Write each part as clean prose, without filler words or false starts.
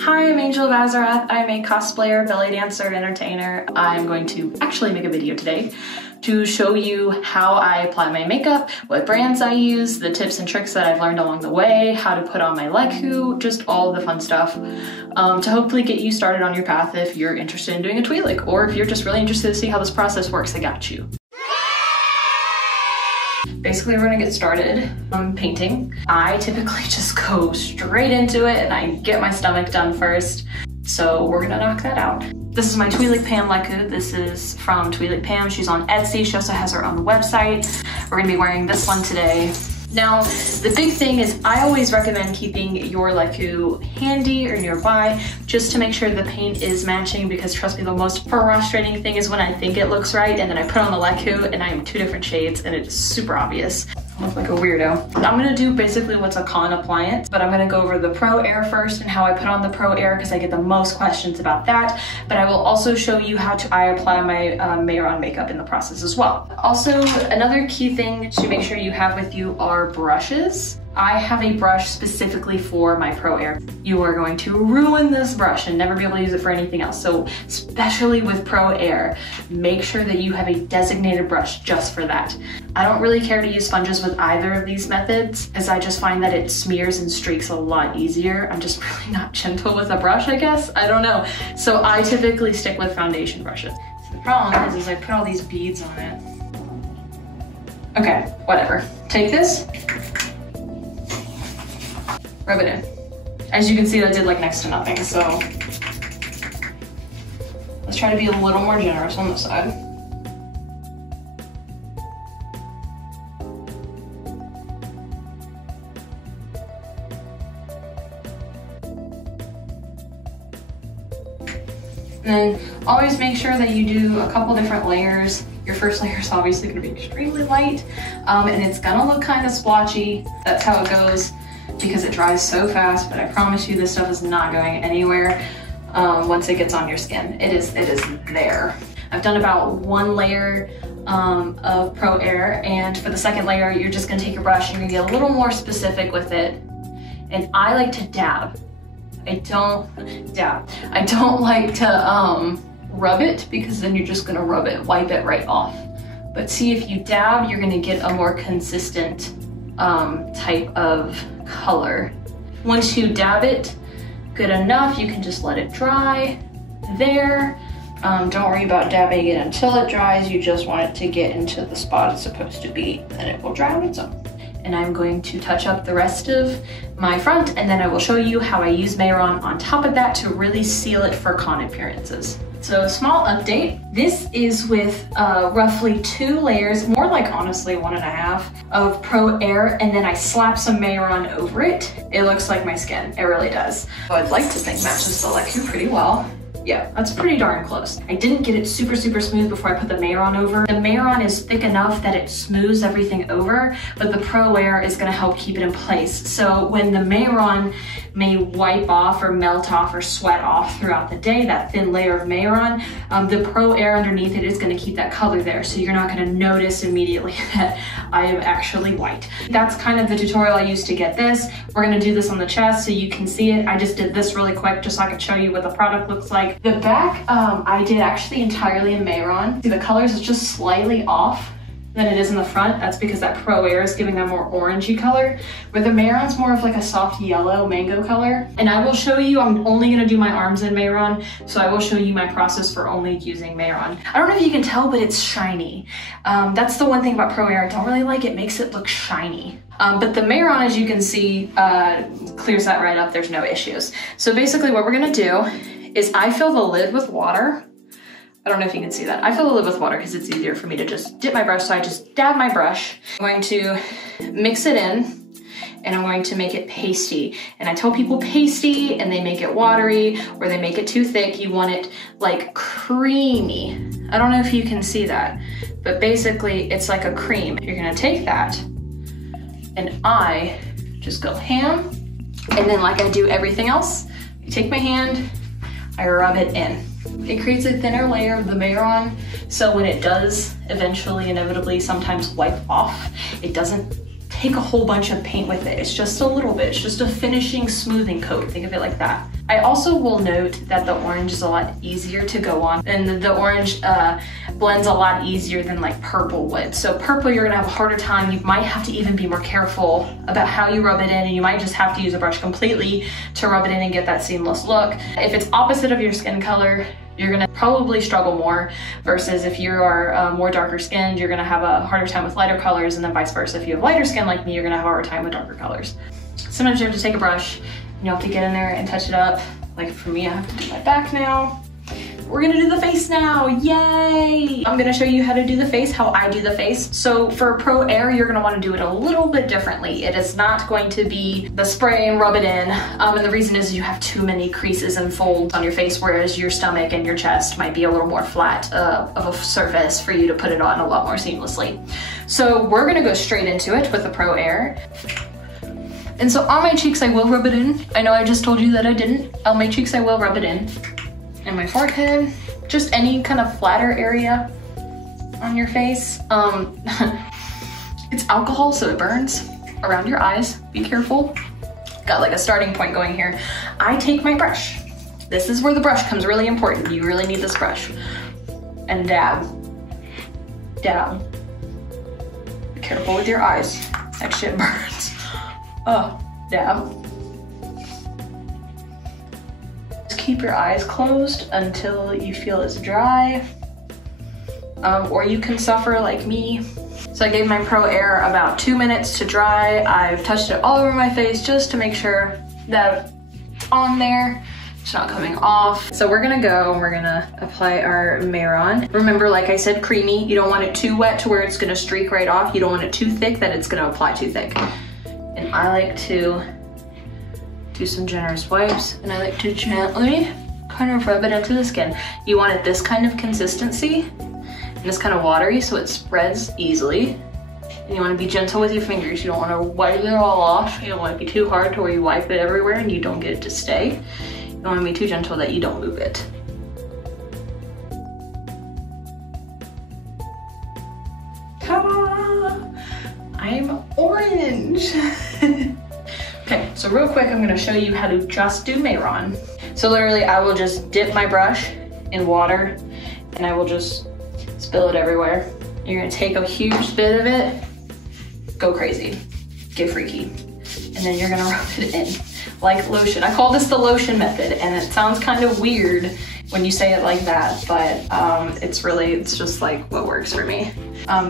Hi, I'm Angel of Azarath. I'm a cosplayer, belly dancer, and entertainer. I'm going to actually make a video today to show you how I apply my makeup, what brands I use, the tips and tricks that I've learned along the way, how to put on my Lekku, just all the fun stuff to hopefully get you started on your path if you're interested in doing a Twi'lek, or if you're just really interested to see how this process works, I got you. Basically, we're gonna get started painting. I typically just go straight into it and I get my stomach done first. So we're gonna knock that out. This is my Twi'lek Pam Lekku. This is from Twi'lek Pam. She's on Etsy. She also has her own website. We're gonna be wearing this one today. Now, the big thing is I always recommend keeping your Lekku handy or nearby just to make sure the paint is matching, because trust me, the most frustrating thing is when I think it looks right and then I put on the Lekku and I am two different shades and it's super obvious. I look like a weirdo. I'm gonna do basically what's a con appliance, but I'm gonna go over the Pro Air first and how I put on the Pro Air because I get the most questions about that. But I will also show you how I apply my Mehron makeup in the process as well. Also, another key thing to make sure you have with you are brushes. I have a brush specifically for my Pro Air. You are going to ruin this brush and never be able to use it for anything else. So especially with Pro Air, make sure that you have a designated brush just for that. I don't really care to use sponges with either of these methods, as I just find that it smears and streaks a lot easier. I'm just really not gentle with a brush, I guess. I don't know. So I typically stick with foundation brushes. So the problem is I put all these beads on it. Okay, whatever. Take this. Rub it in. As you can see, that did like next to nothing, so let's try to be a little more generous on this side. And then always make sure that you do a couple different layers. Your first layer is obviously gonna be extremely light, and it's gonna look kind of splotchy. That's how it goes, because it dries so fast, but I promise you this stuff is not going anywhere once it gets on your skin. It is there. I've done about one layer of Pro Air, and for the second layer, you're just gonna take your brush and you're gonna get a little more specific with it. And I like to dab. I don't like to rub it, because then you're just gonna wipe it right off. But see, if you dab, you're gonna get a more consistent type of color. Once you dab it good enough, you can just let it dry there. Don't worry about dabbing it until it dries. You just want it to get into the spot it's supposed to be, and it will dry on its own. And I'm going to touch up the rest of my front, and then I will show you how I use Mehron on top of that to really seal it for con appearances. So a small update. This is with roughly 2 layers, more like honestly 1.5 of Pro Air, and then I slap some Mehron over it. It looks like my skin, it really does. So I'd like to think matches the Lekku pretty well. Yeah, that's pretty darn close. I didn't get it super smooth before I put the Mehron over. The Mehron is thick enough that it smooths everything over, but the Pro Air is gonna help keep it in place. So when the Mehron may wipe off or melt off or sweat off throughout the day, that thin layer of Mehron, the Pro Air underneath it is gonna keep that color there. So you're not gonna notice immediately that I am actually white. That's kind of the tutorial I used to get this. We're gonna do this on the chest so you can see it. I just did this really quick just so I could show you what the product looks like. The back, I did actually entirely in Mehron. See, the colors is just slightly off than it is in the front. That's because that Pro Air is giving that more orangey color, where the Mehron's more of like a soft yellow mango color. And I will show you, I'm only gonna do my arms in Mehron, so I will show you my process for only using Mehron. I don't know if you can tell, but it's shiny. That's the one thing about Pro Air I don't really like. It makes it look shiny. But the Mehron, as you can see, clears that right up. There's no issues. So basically what we're gonna do is I fill the lid with water. I don't know if you can see that. I fill the lid with water because it's easier for me to just dip my brush, so I just dab my brush. I'm going to mix it in, and I'm going to make it pasty. And I tell people pasty and they make it watery or they make it too thick. You want it like creamy. I don't know if you can see that, but basically it's like a cream. You're gonna take that and I just go ham. And then like I do everything else, I take my hand, I rub it in. It creates a thinner layer of the Mehron, so when it does eventually, inevitably, sometimes wipe off, it doesn't take a whole bunch of paint with it. It's just a little bit. It's just a finishing smoothing coat. Think of it like that. I also will note that the orange is a lot easier to go on, and the orange blends a lot easier than like purple would. So purple, you're gonna have a harder time. You might have to even be more careful about how you rub it in, and you might just have to use a brush completely to rub it in and get that seamless look. If it's opposite of your skin color, you're gonna probably struggle more, versus if you are more darker skinned, you're gonna have a harder time with lighter colors, and then vice versa. If you have lighter skin like me, you're gonna have a harder time with darker colors. Sometimes you have to take a brush and you have to get in there and touch it up. Like for me, I have to do my back now. We're gonna do the face now, yay! I'm gonna show you how to do the face, how I do the face. So for Pro Aiir, you're gonna wanna do it a little bit differently. It is not going to be the spray and rub it in. And the reason is you have too many creases and folds on your face, whereas your stomach and your chest might be a little more flat of a surface for you to put it on a lot more seamlessly. So we're gonna go straight into it with the Pro Aiir. And so on my cheeks, I will rub it in. I know I just told you that I didn't. On my cheeks, I will rub it in. And my forehead, just any kind of flatter area on your face. It's alcohol, so it burns around your eyes. Be careful. Got like a starting point going here. I take my brush. This is where the brush comes really important. You really need this brush. And dab. Dab. Be careful with your eyes. That shit burns. Oh, dab. Keep your eyes closed until you feel it's dry, or you can suffer like me. So I gave my Pro Aiir about 2 minutes to dry. I've touched it all over my face just to make sure that it's on there, it's not coming off. So we're gonna go and we're gonna apply our Mehron. Remember, like I said, creamy. You don't want it too wet to where it's gonna streak right off. You don't want it too thick that it's gonna apply too thick. And I like to do some generous wipes, and I like to gently kind of rub it into the skin. You want it this kind of consistency and this kind of watery so it spreads easily. And you want to be gentle with your fingers. You don't want to wipe it all off. You don't want to be too hard to where you wipe it everywhere and you don't get it to stay. You don't want to be too gentle that you don't move it. Ta-da! I'm orange. Okay, so real quick, I'm gonna show you how to just do Mehron. So literally, I will just dip my brush in water and I will just spill it everywhere. You're gonna take a huge bit of it, go crazy, get freaky. And then you're gonna rub it in like lotion. I call this the lotion method, and it sounds kind of weird when you say it like that, but it's just like what works for me.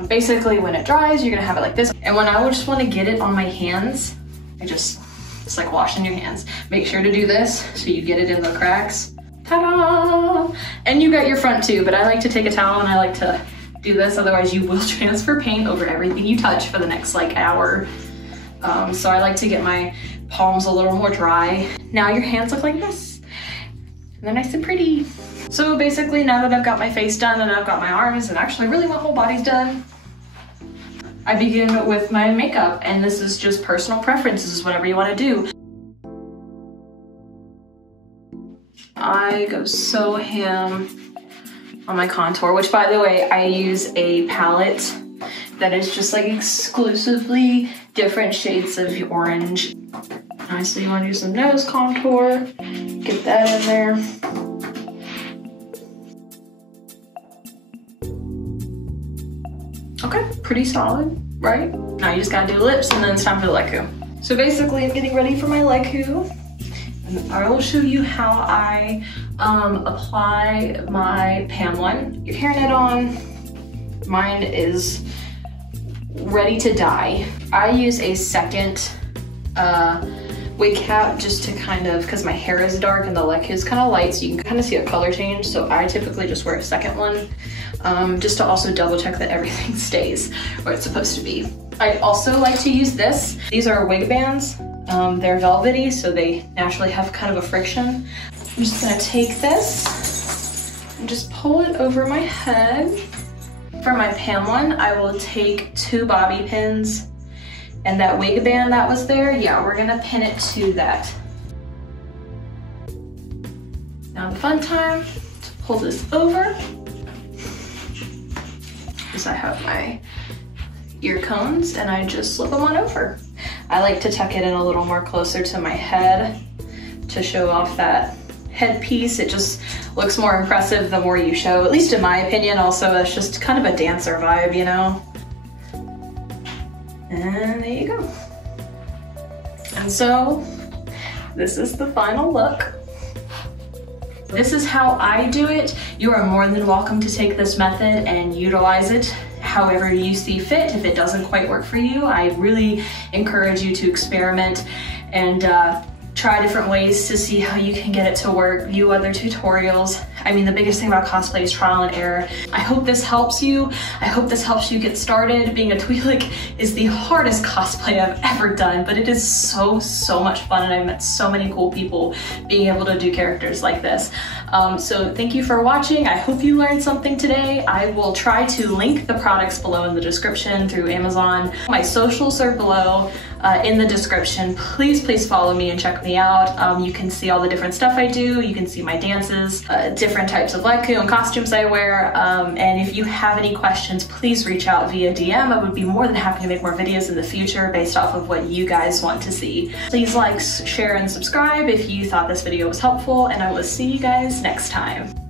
Basically, when it dries, you're gonna have it like this. And when I just wanna get it on my hands, it's like washing your hands. Make sure to do this so you get it in the cracks. Ta-da! And you got your front too, but I like to take a towel and I like to do this, otherwise you will transfer paint over everything you touch for the next like hour. So I like to get my palms a little more dry. Now your hands look like this. And they're nice and pretty. So basically, now that I've got my face done and I've got my arms and actually really my whole body's done, I begin with my makeup, and this is just personal preference. This is whatever you want to do. I go so ham on my contour, which by the way, I use a palette that is just like exclusively different shades of orange. So you want to do some nose contour, get that in there. Okay, pretty solid, right? Now you just gotta do lips, and then it's time for the Lekku. So basically, I'm getting ready for my Lekku, and I will show you how I apply my Pan one. Your hairnet on. Mine is ready to dye. I use a second wig cap just to kind of, because my hair is dark and the Lekku is kind of light, so you can kind of see a color change. So I typically just wear a second one, just to also double check that everything stays where it's supposed to be. I also like to use this. These are wig bands. They're velvety, so they naturally have kind of a friction. I'm just gonna take this and just pull it over my head. For my Pan one, I will take 2 bobby pins, and that wig band that was there, yeah, we're gonna pin it to that. Now the fun time to pull this over is I have my ear cones and I just slip them on over. I like to tuck it in a little more closer to my head to show off that headpiece. It just looks more impressive the more you show, at least in my opinion. Also, it's just kind of a dancer vibe, you know? And there you go. And so this is the final look. This is how I do it. You are more than welcome to take this method and utilize it however you see fit. If it doesn't quite work for you, I really encourage you to experiment and try different ways to see how you can get it to work, view other tutorials. I mean, the biggest thing about cosplay is trial and error. I hope this helps you. I hope this helps you get started. Being a Twi'lek is the hardest cosplay I've ever done, but it is so much fun, and I've met so many cool people being able to do characters like this. So thank you for watching. I hope you learned something today. I will try to link the products below in the description through Amazon. My socials are below in the description. Please follow me and check me out. You can see all the different stuff I do. You can see my dances, different types of Lekku and costumes I wear. And if you have any questions, please reach out via DM. I would be more than happy to make more videos in the future based off of what you guys want to see. Please like, share, and subscribe if you thought this video was helpful, and I will see you guys next time.